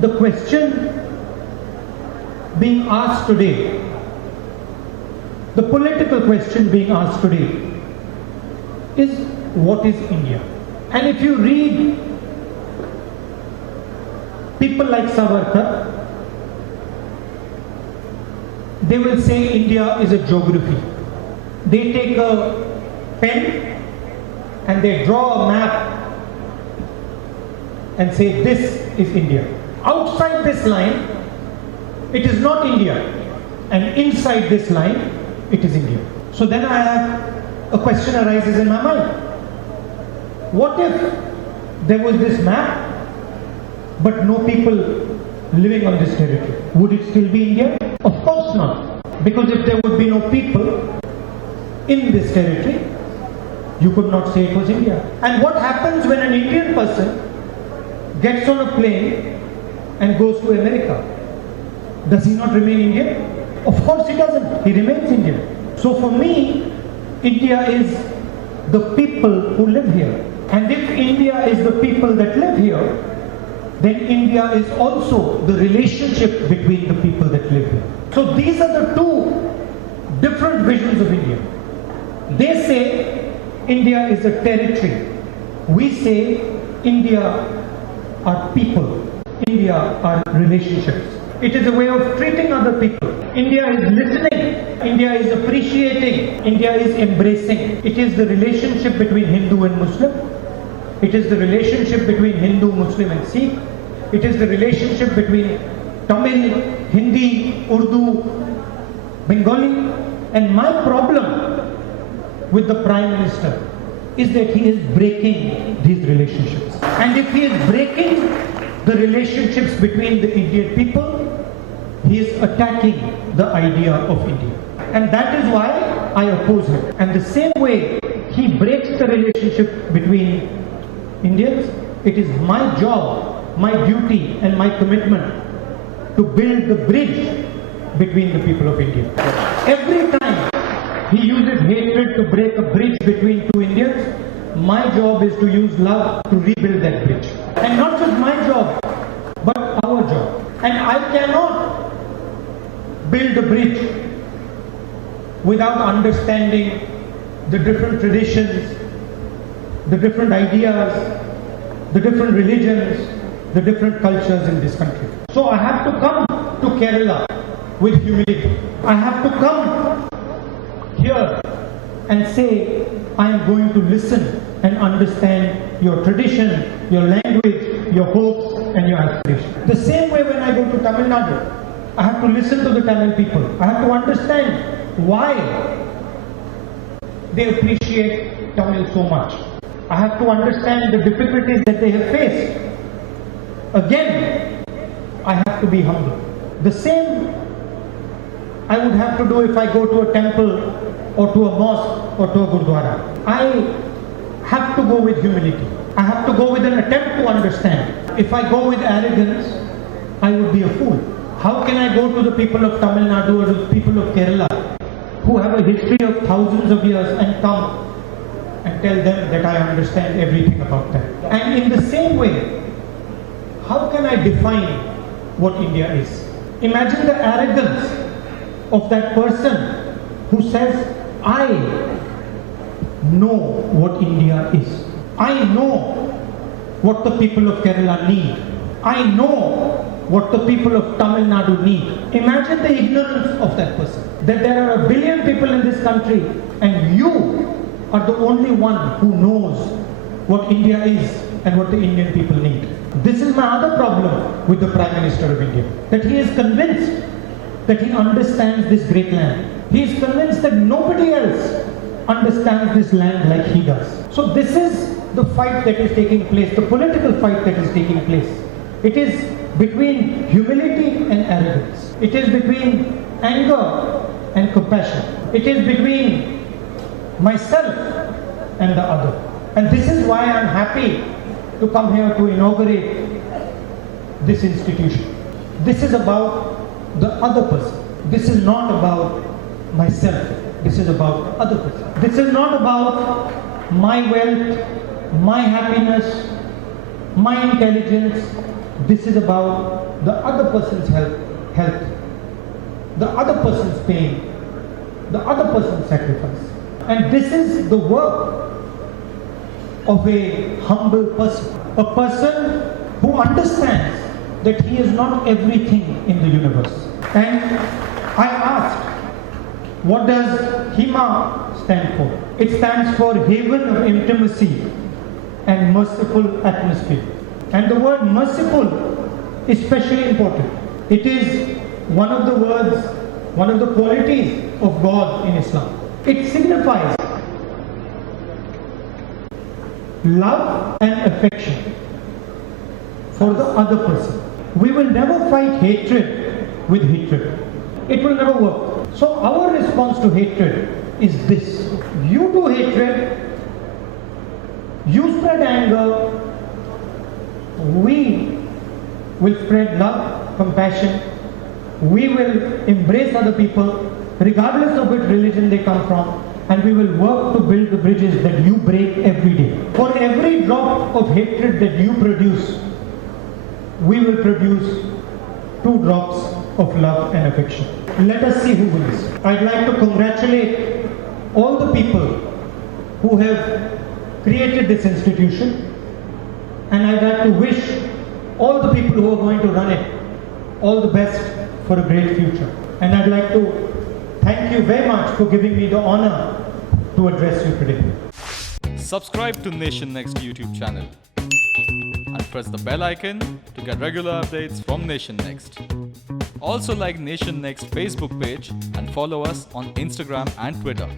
the question being asked today, the political question being asked today is, what is India? And if you read people like Savarkar, they will say India is a geography. They take a pen and they draw a map and say this is India. Outside this line, it is not India, and inside this line, it is India. So then a question arises in my mind. What if there was this map but no people living on this territory? Would it still be India? Of course not. Because if there would be no people in this territory, you could not say it was India. And what happens when an Indian person gets on a plane and goes to America? Does he not remain Indian? Of course he doesn't. He remains Indian. So for me, India is the people who live here. And if India is the people that live here, then India is also the relationship between the people that live here. So these are the two different visions of India. They say India is a territory. We say India are people. India are relationships. It is a way of treating other people. India is listening. India is appreciating. India is embracing. It is the relationship between Hindu and Muslim. It is the relationship between Hindu, Muslim and Sikh. It is the relationship between Tamil, Hindi, Urdu, Bengali. And my problem with the Prime Minister is that he is breaking these relationships. And if he is breaking the relationships between the Indian people, he is attacking the idea of India. And that is why I oppose him. And the same way he breaks the relationship between Indians, it is my job, my duty and my commitment to build the bridge between the people of India. Every time he uses hatred to break a bridge between two Indians, my job is to use love to rebuild that bridge. And not just my job, but our job. And I cannot build a bridge without understanding the different traditions, the different ideas, the different religions, the different cultures in this country. So I have to come to Kerala with humility. I have to come here and say, I am going to listen and understand your tradition, your language, your hopes and your aspirations. The same way when I go to Tamil Nadu, I have to listen to the Tamil people. I have to understand why they appreciate Tamil so much. I have to understand the difficulties that they have faced. Again, I have to be humble. The same I would have to do if I go to a temple or to a mosque or to a gurdwara. I have to go with humility. I have to go with an attempt to understand. If I go with arrogance, I would be a fool. How can I go to the people of Tamil Nadu or to the people of Kerala who have a history of thousands of years and come and tell them that I understand everything about them? And in the same way, how can I define what India is? Imagine the arrogance of that person who says, I know what India is. I know what the people of Kerala need. I know what the people of Tamil Nadu need. Imagine the ignorance of that person. That there are 1 billion people in this country and you are the only one who knows what India is and what the Indian people need. This is my other problem with the Prime Minister of India. That he is convinced that he understands this great land. He is convinced that nobody else understands this land like he does. So this is the fight that is taking place, the political fight that is taking place. It is between humility and arrogance. It is between anger and compassion. It is between myself and the other. And this is why I am happy to come here to inaugurate this institution. This is about the other person. This is not about myself. This is about the other person. This is not about my wealth, my happiness, my intelligence. This is about the other person's health, the other person's pain, the other person's sacrifice. And this is the work of a humble person, a person who understands that he is not everything in the universe. And I asked, what does HIMA stand for? It stands for Haven of Intimacy and Merciful Atmosphere. And the word merciful is especially important. It is one of the words, one of the qualities of God in Islam. It signifies love and affection for the other person. We will never fight hatred with hatred. It will never work. So our response to hatred is this. You do hatred, you spread anger, we will spread love, compassion, we will embrace other people regardless of which religion they come from, and we will work to build the bridges that you break every day. For every drop of hatred that you produce, we will produce 2 drops of love and affection. Let us see who wins. I'd like to congratulate all the people who have created this institution, and I'd like to wish all the people who are going to run it all the best for a great future. And I'd like to thank you very much for giving me the honor to address you today. Subscribe to Nation Next YouTube channel and press the bell icon to get regular updates from Nation Next. Also like Nation Next Facebook page and follow us on Instagram and Twitter.